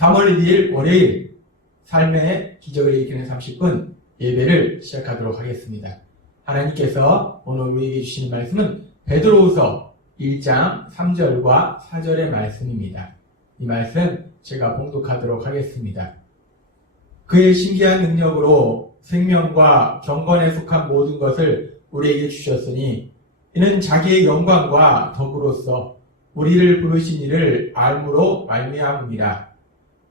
3월 1일 월요일 삶의 기적을 일으키는 30분 예배를 시작하도록 하겠습니다. 하나님께서 오늘 우리에게 주시는 말씀은 베드로후서 1장 3절과 4절의 말씀입니다. 이 말씀 제가 봉독하도록 하겠습니다. 그의 신기한 능력으로 생명과 경건에 속한 모든 것을 우리에게 주셨으니 이는 자기의 영광과 덕으로서 우리를 부르신 이를 알므로 말미암음이라.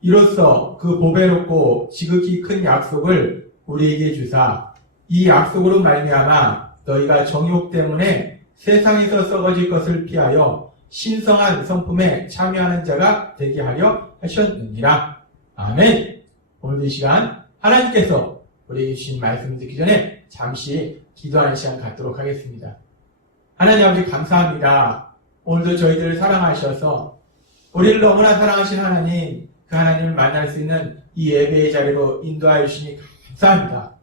이로써 그 보배롭고 지극히 큰 약속을 우리에게 주사 이 약속으로 말미암아 너희가 정욕 때문에 세상에서 썩어질 것을 피하여 신성한 성품에 참여하는 자가 되게 하려 하셨느니라. 아멘. 오늘 이 시간 하나님께서 우리에게 주신 말씀을 듣기 전에 잠시 기도하는 시간 갖도록 하겠습니다. 하나님 아버지 감사합니다. 오늘도 저희들을 사랑하셔서 우리를 너무나 사랑하신 하나님, 그 하나님을 만날 수 있는 이 예배의 자리로 인도하여 주시니 감사합니다.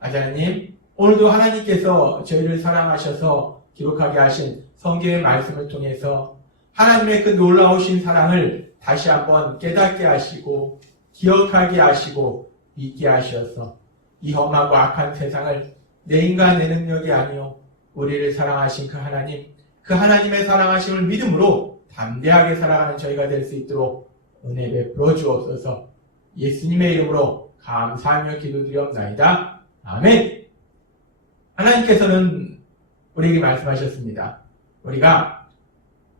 하나님, 오늘도 하나님께서 저희를 사랑하셔서 기록하게 하신 성경의 말씀을 통해서 하나님의 그 놀라우신 사랑을 다시 한번 깨닫게 하시고 기억하게 하시고 믿게 하셔서 이 험하고 악한 세상을 내 인간 내 능력이 아니요 우리를 사랑하신 그 하나님, 그 하나님의 사랑하심을 믿음으로 담대하게 살아가는 저희가 될 수 있도록 은혜 베풀어 주옵소서. 예수님의 이름으로 감사하며 기도드리옵나이다. 아멘. 하나님께서는 우리에게 말씀하셨습니다.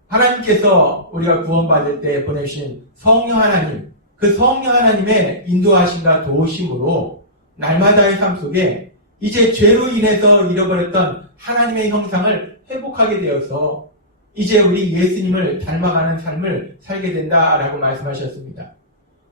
하나님께서 우리가 구원받을 때 보내주신 성령 하나님, 그 성령 하나님의 인도하심과 도우심으로 날마다의 삶 속에 이제 죄로 인해서 잃어버렸던 하나님의 형상을 회복하게 되어서 이제 우리 예수님을 닮아가는 삶을 살게 된다라고 말씀하셨습니다.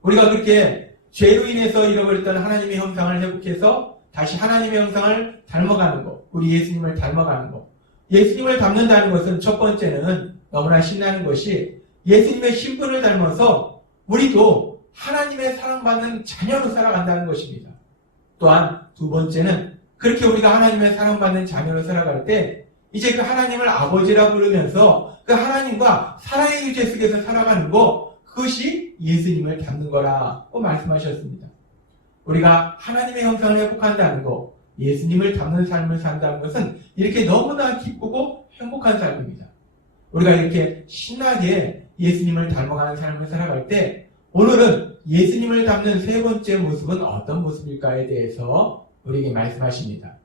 우리가 그렇게 죄로 인해서 잃어버렸던 하나님의 형상을 회복해서 다시 하나님의 형상을 닮아가는 것, 우리 예수님을 닮아가는 것. 예수님을 닮는다는 것은 첫 번째는 너무나 신나는 것이 예수님의 신분을 닮아서 우리도 하나님의 사랑받는 자녀로 살아간다는 것입니다. 또한 두 번째는 그렇게 우리가 하나님의 사랑받는 자녀로 살아갈 때 이제 그 하나님을 아버지라 부르면서 그 하나님과 사랑의 유재 속에서 살아가는 것, 그것이 예수님을 닮는 거라고 말씀하셨습니다. 우리가 하나님의 형상을 회복한다는 것, 예수님을 닮는 삶을 산다는 것은 이렇게 너무나 기쁘고 행복한 삶입니다. 우리가 이렇게 신나게 예수님을 닮아가는 삶을 살아갈 때 오늘은 예수님을 닮는 세 번째 모습은 어떤 모습일까에 대해서 우리에게 말씀하십니다.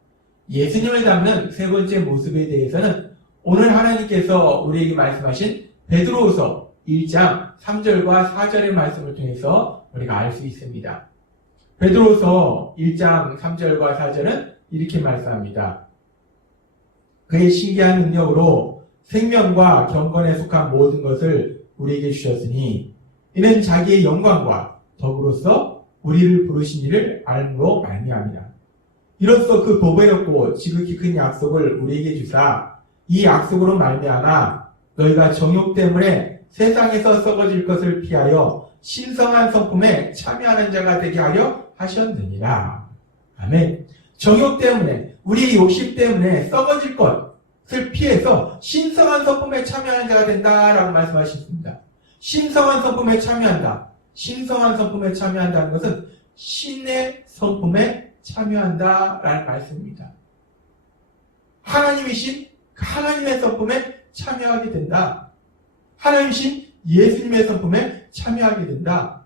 예수님을 닮는 세 번째 모습에 대해서는 오늘 하나님께서 우리에게 말씀하신 베드로후서 1장 3절과 4절의 말씀을 통해서 우리가 알 수 있습니다. 베드로후서 1장 3절과 4절은 이렇게 말씀합니다. 그의 신기한 능력으로 생명과 경건에 속한 모든 것을 우리에게 주셨으니 이는 자기의 영광과 덕으로서 우리를 부르신 이를 알므로 말미암이라. 이로써 그 보배롭고 지극히 큰 약속을 우리에게 주사 이 약속으로 말미암아 너희가 정욕 때문에 세상에서 썩어질 것을 피하여 신성한 성품에 참여하는 자가 되게 하려 하셨느니라. 아멘. 정욕 때문에, 우리의 욕심 때문에 썩어질 것을 피해서 신성한 성품에 참여하는 자가 된다라고 말씀하셨습니다. 신성한 성품에 참여한다. 신성한 성품에 참여한다는 것은 신의 성품에 참여한다라는 말씀입니다. 하나님이신 하나님의 성품에 참여하게 된다. 하나님이신 예수님의 성품에 참여하게 된다.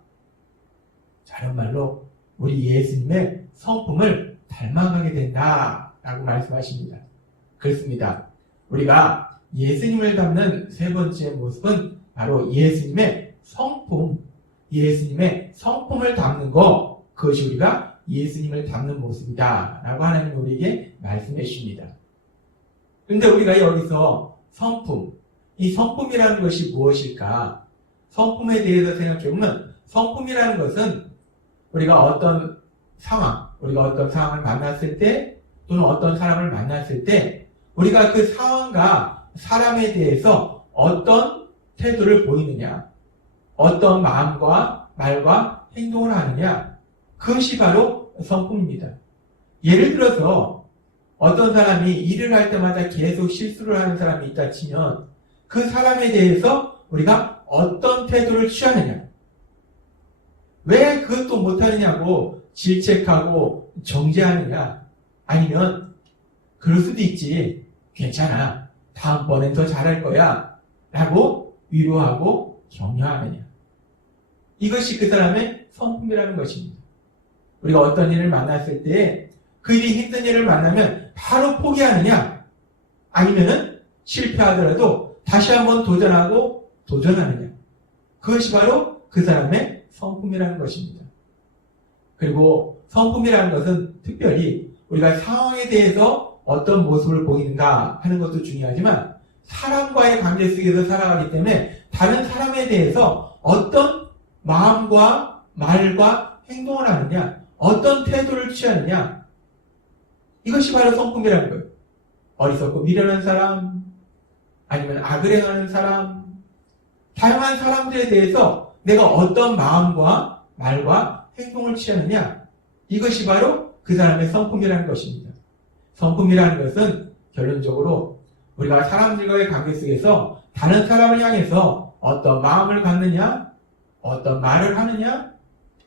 다른 말로 우리 예수님의 성품을 닮아가게 된다라고 말씀하십니다. 그렇습니다. 우리가 예수님을 닮는 세 번째 모습은 바로 예수님의 성품, 예수님의 성품을 닮는 것, 그것이 우리가 예수님을 닮는 모습이다 라고 하나님이 우리에게 말씀해 주십니다. 그런데 우리가 여기서 성품, 이 성품이라는 것이 무엇일까? 성품에 대해서 생각해보면 성품이라는 것은 우리가 어떤 상황을 만났을 때 또는 어떤 사람을 만났을 때 우리가 그 상황과 사람에 대해서 어떤 태도를 보이느냐, 어떤 마음과 말과 행동을 하느냐, 그것이 바로 성품입니다. 예를 들어서 어떤 사람이 일을 할 때마다 계속 실수를 하는 사람이 있다 치면 그 사람에 대해서 우리가 어떤 태도를 취하느냐, 왜 그것도 못하느냐고 질책하고 정죄하느냐? 아니면 그럴 수도 있지. 괜찮아. 다음번엔 더 잘할 거야. 라고 위로하고 격려하느냐. 이것이 그 사람의 성품이라는 것입니다. 우리가 어떤 일을 만났을 때 그 일이 힘든 일을 만나면 바로 포기하느냐? 아니면은 실패하더라도 다시 한번 도전하고 도전하느냐? 그것이 바로 그 사람의 성품이라는 것입니다. 그리고 성품이라는 것은 특별히 우리가 상황에 대해서 어떤 모습을 보이는가 하는 것도 중요하지만 사람과의 관계 속에서 살아가기 때문에 다른 사람에 대해서 어떤 마음과 말과 행동을 하느냐, 어떤 태도를 취하느냐, 이것이 바로 성품이라는 거예요. 어리석고 미련한 사람, 아니면 악을 행하는 사람, 다양한 사람들에 대해서 내가 어떤 마음과 말과 행동을 취하느냐, 이것이 바로 그 사람의 성품이라는 것입니다. 성품이라는 것은 결론적으로 우리가 사람들과의 관계 속에서 다른 사람을 향해서 어떤 마음을 갖느냐, 어떤 말을 하느냐,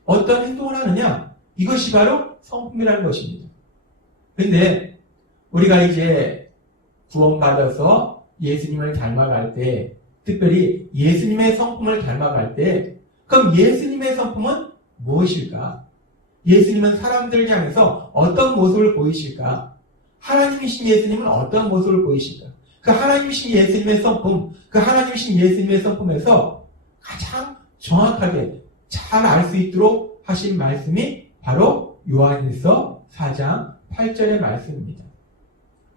어떤 행동을 하느냐, 이것이 바로 성품이라는 것입니다. 근데 우리가 이제 구원받아서 예수님을 닮아갈 때, 특별히 예수님의 성품을 닮아갈 때, 그럼 예수님의 성품은 무엇일까? 예수님은 사람들 향해서 어떤 모습을 보이실까? 하나님이신 예수님은 어떤 모습을 보이실까? 그 하나님이신 예수님의 성품, 그 하나님이신 예수님의 성품에서 가장 정확하게 잘 알 수 있도록 하신 말씀이 바로 요한일서 4장 8절의 말씀입니다.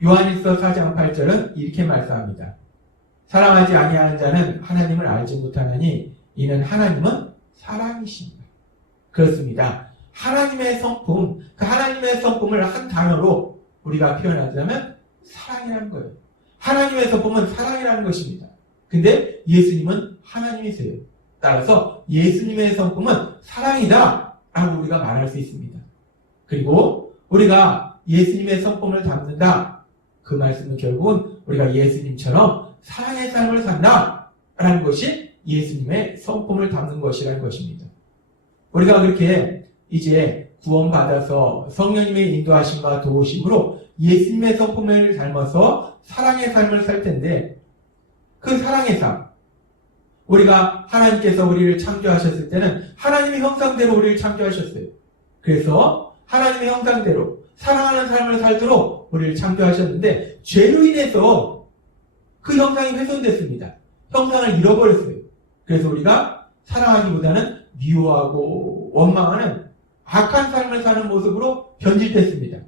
요한일서 4장 8절은 이렇게 말씀합니다. 사랑하지 아니하는 자는 하나님을 알지 못하나니 이는 하나님은 사랑이십니다. 그렇습니다. 하나님의 성품, 그 하나님의 성품을 한 단어로 우리가 표현하자면 사랑이라는 거예요. 하나님의 성품은 사랑이라는 것입니다. 근데 예수님은 하나님이세요. 따라서 예수님의 성품은 사랑이다 라고 우리가 말할 수 있습니다. 그리고 우리가 예수님의 성품을 담는다, 그 말씀은 결국은 우리가 예수님처럼 사랑의 삶을 산다 라는 것이 예수님의 성품을 담는 것이라는 것입니다. 우리가 그렇게 이제 구원받아서 성령님의 인도하심과 도우심으로 예수님의 성품을 닮아서 사랑의 삶을 살 텐데, 그 사랑의 삶, 우리가 하나님께서 우리를 창조하셨을 때는 하나님의 형상대로 우리를 창조하셨어요. 그래서 하나님의 형상대로 사랑하는 삶을 살도록 우리를 창조하셨는데 죄로 인해서 그 형상이 훼손됐습니다. 형상을 잃어버렸어요. 그래서 우리가 사랑하기보다는 미워하고 원망하는 악한 삶을 사는 모습으로 변질됐습니다.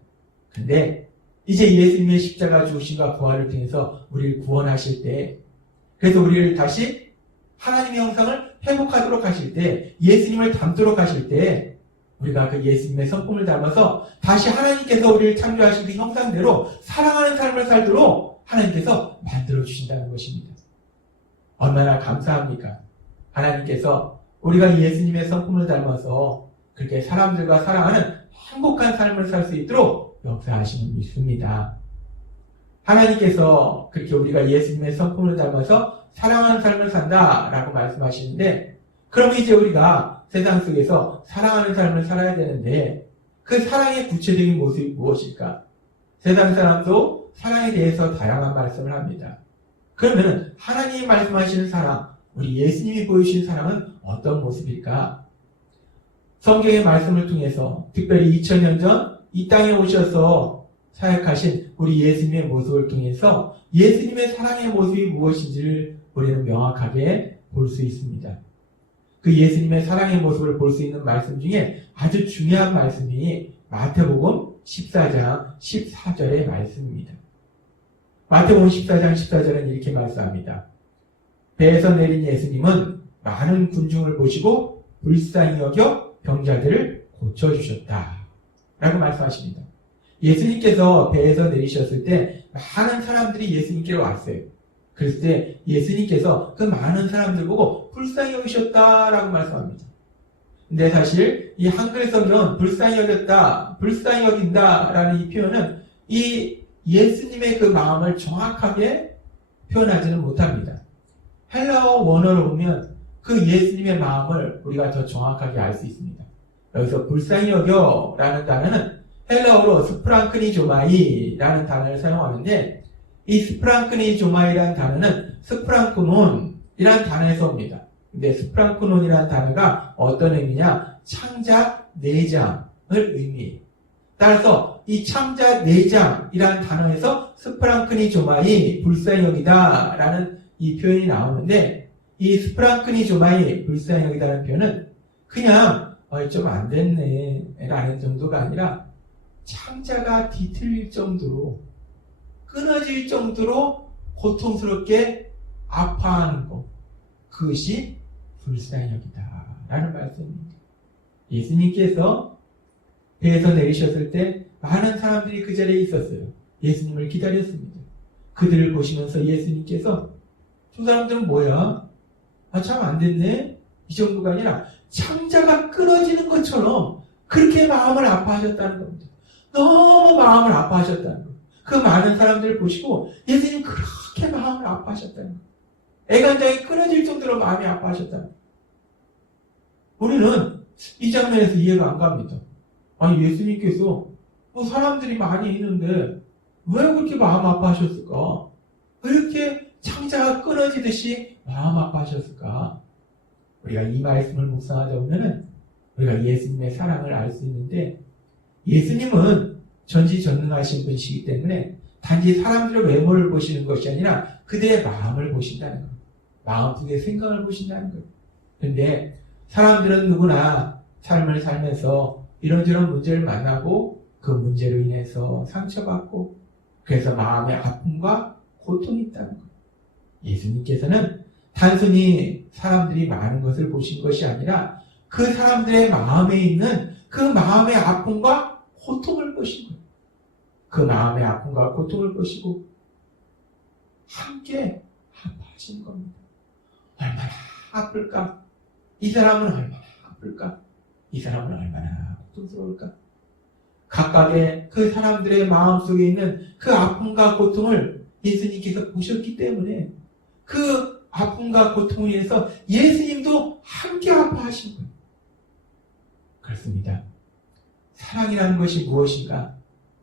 근데 이제 예수님의 십자가 죽으심과 부활을 통해서 우리를 구원하실 때, 그래서 우리를 다시 하나님의 형상을 회복하도록 하실 때, 예수님을 닮도록 하실 때, 우리가 그 예수님의 성품을 닮아서 다시 하나님께서 우리를 창조하신 그 형상대로 사랑하는 삶을 살도록 하나님께서 만들어주신다는 것입니다. 얼마나 감사합니까? 하나님께서 우리가 예수님의 성품을 닮아서 그렇게 사람들과 사랑하는 행복한 삶을 살 수 있도록 역사하시는 믿습니다. 하나님께서 그렇게 우리가 예수님의 성품을 닮아서 사랑하는 삶을 산다라고 말씀하시는데, 그럼 이제 우리가 세상 속에서 사랑하는 삶을 살아야 되는데 그 사랑의 구체적인 모습이 무엇일까? 세상 사람도 사랑에 대해서 다양한 말씀을 합니다. 그러면 하나님이 말씀하시는 사랑, 우리 예수님이 보여주신 사랑은 어떤 모습일까? 성경의 말씀을 통해서 특별히 2000년 전 이 땅에 오셔서 사역하신 우리 예수님의 모습을 통해서 예수님의 사랑의 모습이 무엇인지를 우리는 명확하게 볼 수 있습니다. 그 예수님의 사랑의 모습을 볼 수 있는 말씀 중에 아주 중요한 말씀이 마태복음 14장 14절의 말씀입니다. 마태복음 14장 14절은 이렇게 말씀합니다. 배에서 내린 예수님은 많은 군중을 보시고 불쌍히 여겨 병자들을 고쳐주셨다 라고 말씀하십니다. 예수님께서 배에서 내리셨을 때 많은 사람들이 예수님께로 왔어요. 그랬을 때 예수님께서 그 많은 사람들 보고 불쌍히 여기셨다라고 말씀합니다. 근데 사실 이 한글 성경은 불쌍히 여겼다, 불쌍히 여긴다라는 이 표현은 이 예수님의 그 마음을 정확하게 표현하지는 못합니다. 헬라어 원어로 보면 그 예수님의 마음을 우리가 더 정확하게 알 수 있습니다. 여기서 불쌍히 여겨라는 단어는 헬라어로 스프랑크니조마이라는 단어를 사용하는데, 이 스프랑크니조마이라는 단어는 스프랑크논이라는 단어에서 옵니다. 근데 스프랑크논이라는 단어가 어떤 의미냐? 창작 내장을 의미해요. 따라서 이 창작 내장이라는 단어에서 스프랑크니조마이 불쌍히 여기다라는 이 표현이 나오는데, 이 스프랑크니조마이 불쌍히 여기다라는 표현은 그냥 좀 안 됐네 라는 정도가 아니라 창자가 뒤틀릴 정도로, 끊어질 정도로 고통스럽게 아파하는 것, 그것이 불쌍히 여기다 라는 말씀입니다. 예수님께서 배에서 내리셨을 때 많은 사람들이 그 자리에 있었어요. 예수님을 기다렸습니다. 그들을 보시면서 예수님께서 저 사람들은 뭐야? 참 안 됐네? 이 정도가 아니라 창자가 끊어지는 것처럼 그렇게 마음을 아파하셨다는 겁니다. 너무 마음을 아파하셨다는 거예요. 그 많은 사람들을 보시고 예수님 그렇게 마음을 아파하셨다는 거예요. 애간장이 끊어질 정도로 마음이 아파하셨다는 거예요. 우리는 이 장면에서 이해가 안 갑니다. 아니 예수님께서 사람들이 많이 있는데 왜 그렇게 마음 아파하셨을까? 왜 이렇게 창자가 끊어지듯이 마음 아파하셨을까? 우리가 이 말씀을 묵상하다 보면은 우리가 예수님의 사랑을 알 수 있는데, 예수님은 전지전능하신 분이시기 때문에 단지 사람들의 외모를 보시는 것이 아니라 그들의 마음을 보신다는 거예요. 마음속의 생각을 보신다는 거예요. 그런데 사람들은 누구나 삶을 살면서 이런저런 문제를 만나고 그 문제로 인해서 상처받고 그래서 마음의 아픔과 고통이 있다는 거예요. 예수님께서는 단순히 사람들이 많은 것을 보신 것이 아니라 그 사람들의 마음에 있는 그 마음의 아픔과 고통을 보신 거예요. 그 마음의 아픔과 고통을 보시고 함께 아파하신 겁니다. 얼마나 아플까? 이 사람은 얼마나 아플까? 이 사람은 얼마나 고통스러울까? 각각의 그 사람들의 마음속에 있는 그 아픔과 고통을 예수님께서 보셨기 때문에 그 아픔과 고통을 위해서 예수님도 함께 아파하신 거예요. 그렇습니다. 사랑이라는 것이 무엇인가?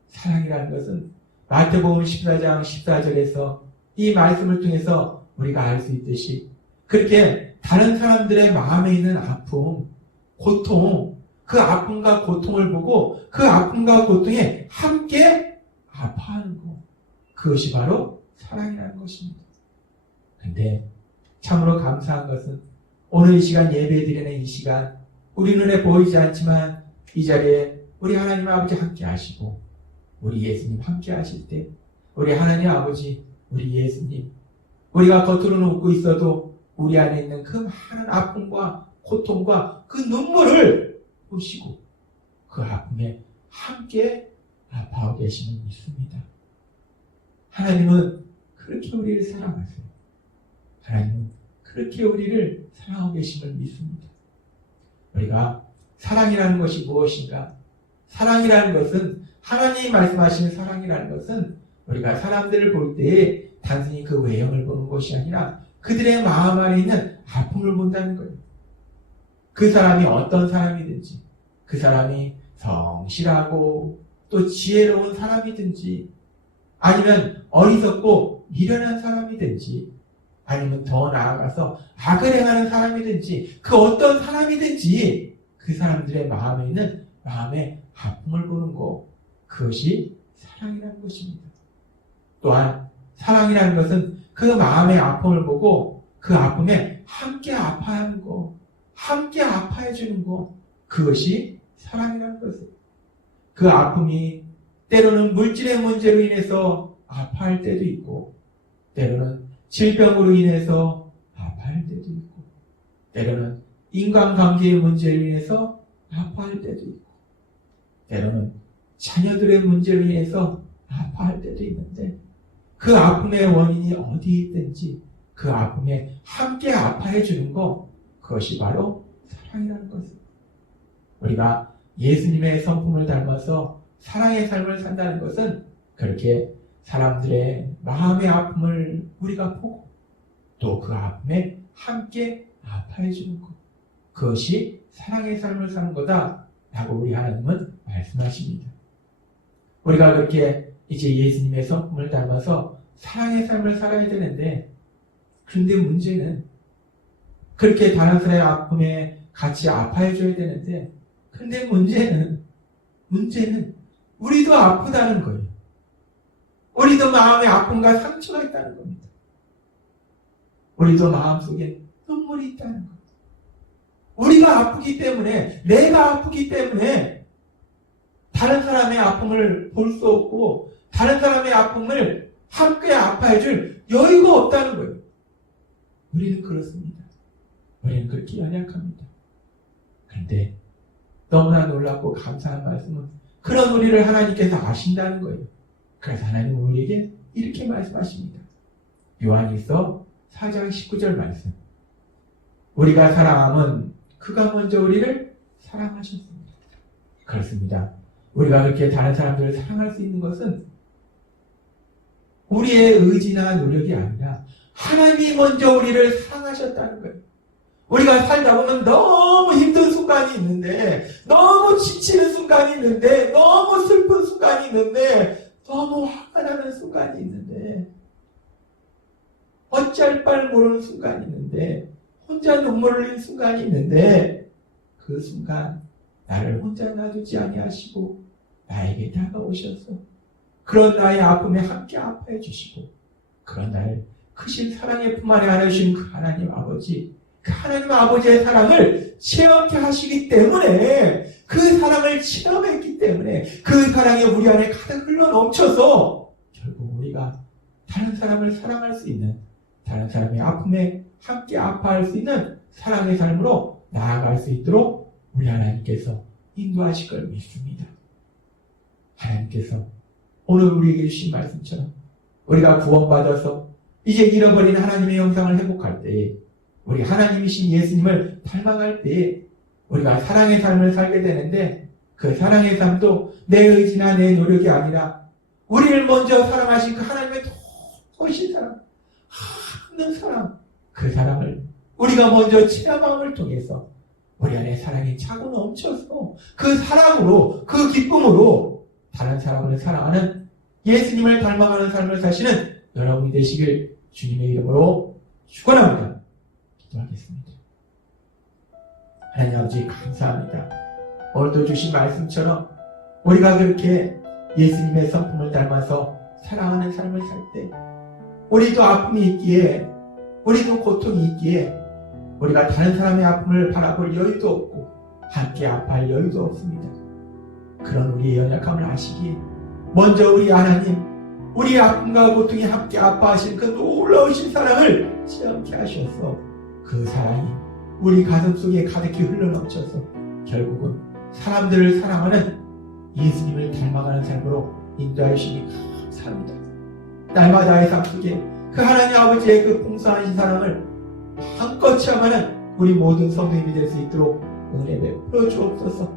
사랑이라는 것은 마태복음 14장 14절에서 이 말씀을 통해서 우리가 알 수 있듯이 그렇게 다른 사람들의 마음에 있는 아픔, 고통, 그 아픔과 고통을 보고 그 아픔과 고통에 함께 아파하는 것, 그것이 바로 사랑이라는 것입니다. 근데 참으로 감사한 것은 오늘 이 시간 예배드리는 이 시간 우리 눈에 보이지 않지만 이 자리에 우리 하나님 아버지 함께 하시고 우리 예수님 함께 하실 때 우리 하나님 아버지, 우리 예수님, 우리가 겉으로는 웃고 있어도 우리 안에 있는 그 많은 아픔과 고통과 그 눈물을 보시고 그 아픔에 함께 아파하고 계심을 믿습니다. 하나님은 그렇게 우리를 사랑하세요. 하나님은 그렇게 우리를 사랑하고 계심을 믿습니다. 우리가 사랑이라는 것이 무엇인가? 사랑이라는 것은 하나님이 말씀하시는 사랑이라는 것은 우리가 사람들을 볼 때 단순히 그 외형을 보는 것이 아니라 그들의 마음 안에 있는 아픔을 본다는 거예요. 그 사람이 어떤 사람이든지 그 사람이 성실하고 또 지혜로운 사람이든지 아니면 어리석고 미련한 사람이든지 아니면 더 나아가서 악을 행하는 사람이든지 그 어떤 사람이든지 그 사람들의 마음에 있는 마음의 아픔을 보는 것, 그것이 사랑이라는 것입니다. 또한 사랑이라는 것은 그 마음의 아픔을 보고 그 아픔에 함께 아파하는 것, 함께 아파해주는 것, 그것이 사랑이라는 것입니다. 그 아픔이 때로는 물질의 문제로 인해서 아파할 때도 있고 때로는 질병으로 인해서 아파할 때도 있고 때로는 인간관계의 문제로 인해서 아파할 때도 있고 때로는 자녀들의 문제로 인해서 아파할 때도 있는데 그 아픔의 원인이 어디 있든지 그 아픔에 함께 아파해 주는 것, 그것이 바로 사랑이라는 것입니다. 우리가 예수님의 성품을 닮아서 사랑의 삶을 산다는 것은 그렇게 사람들의 마음의 아픔을 우리가 보고 또 그 아픔에 함께 아파해 주는 것. 그것이 사랑의 삶을 사는 거다 라고 우리 하나님은 말씀하십니다. 우리가 그렇게 이제 예수님의 성품을 닮아서 사랑의 삶을 살아야 되는데, 그런데 문제는 그렇게 다른 사람의 아픔에 같이 아파해 줘야 되는데, 근데 문제는 우리도 아프다는 거예요. 우리도 마음에 아픔과 상처가 있다는 겁니다. 우리도 마음속에 눈물이 있다는 겁니다. 우리가 아프기 때문에, 내가 아프기 때문에 다른 사람의 아픔을 볼 수 없고 다른 사람의 아픔을 함께 아파해 줄 여유가 없다는 거예요. 우리는 그렇습니다. 우리는 그렇게 연약합니다. 그런데 너무나 놀랍고 감사한 말씀은 그런 우리를 하나님께서 아신다는 거예요. 그래서 하나님은 우리에게 이렇게 말씀하십니다. 요한일서 4장 19절 말씀. 우리가 사랑함은 그가 먼저 우리를 사랑하셨습니다. 그렇습니다. 우리가 그렇게 다른 사람들을 사랑할 수 있는 것은 우리의 의지나 노력이 아니라 하나님이 먼저 우리를 사랑하셨다는 거예요. 우리가 살다 보면 너무 힘든 순간이 있는데, 너무 지치는 순간이 있는데, 너무 슬픈 순간이 있는데, 너무 화가 나는 순간이 있는데, 어찌할 바를 모르는 순간이 있는데, 혼자 눈물 흘리는 순간이 있는데, 그 순간 나를 혼자 놔두지 아니하시고 나에게 다가오셔서 그런 나의 아픔에 함께 아파해 주시고, 그런 나를 크신 사랑의 품 안에 안으신 그 하나님 아버지, 그 하나님 아버지의 사랑을 체험케 하시기 때문에, 그 사랑을 체험했기 때문에 그 사랑이 우리 안에 가득 흘러 넘쳐서 결국 우리가 다른 사람을 사랑할 수 있는, 다른 사람의 아픔에 함께 아파할 수 있는 사랑의 삶으로 나아갈 수 있도록 우리 하나님께서 인도하실 걸 믿습니다. 하나님께서 오늘 우리에게 주신 말씀처럼 우리가 구원받아서 이제 잃어버린 하나님의 영상을 회복할 때에, 우리 하나님이신 예수님을 닮아갈 때에 우리가 사랑의 삶을 살게 되는데, 그 사랑의 삶도 내 의지나 내 노력이 아니라 우리를 먼저 사랑하신 그 하나님의 도우신 사랑, 하는 사랑, 그 사랑을 우리가 먼저 체험함을 통해서 우리 안에 사랑이 차고 넘쳐서 그 사랑으로, 그 기쁨으로 다른 사람을 사랑하는, 예수님을 닮아가는 삶을 사시는 여러분이 되시길 주님의 이름으로 축원합니다. 기도하겠습니다. 하나님 아버지 감사합니다. 오늘도 주신 말씀처럼 우리가 그렇게 예수님의 성품을 닮아서 사랑하는 삶을 살 때 우리도 아픔이 있기에, 우리도 고통이 있기에 우리가 다른 사람의 아픔을 바라볼 여유도 없고 함께 아파할 여유도 없습니다. 그런 우리의 연약함을 아시기에 먼저 우리 하나님, 우리의 아픔과 고통이 함께 아파하신 그 놀라우신 사랑을 체험케 하셔서 그 사랑이 우리 가슴 속에 가득히 흘러넘쳐서 결국은 사람들을 사랑하는 예수님을 닮아가는 삶으로 인도하시니 감사합니다. 날마다의 삶 속에 그 하나님 아버지의 그 풍성하신 사랑을 마음껏 체험하는 우리 모든 성도님이 될 수 있도록 은혜 베풀어 주옵소서.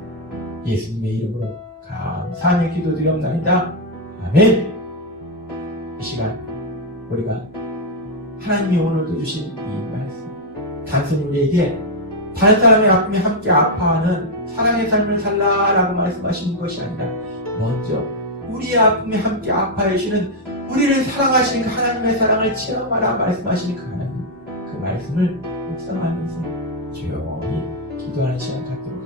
예수님의 이름으로 감사하며 기도드리옵나이다. 아멘. 이 시간 우리가 하나님이 오늘도 주신 이 말씀, 단순히 우리에게 다른 사람의 아픔에 함께 아파하는 사랑의 삶을 살라라고 말씀하시는 것이 아니라 먼저 우리의 아픔에 함께 아파해 주시는, 우리를 사랑하시는 그 하나님의 사랑을 체험하라 말씀하시는 그 하나님, 그 말씀을 묵상하면서 조용히 기도하는 시간 갖도록